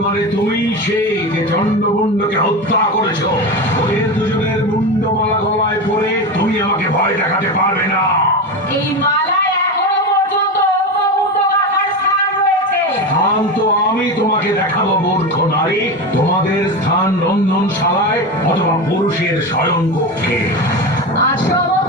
মানে তুমি সেই যে চন্ডগুণ্ডকে হত্যা করেছ। ওদের দুজনের মুন্ডমালা গলায় পরে তুমি আমাকে ভয় দেখাতে পারবে না। এই আমি তোমাকে দেখাবো মূর্খ নারী। তোমাদের স্থান রন্ধনশালায় অথবা পুরুষের স্বয়ং কক্ষে আসো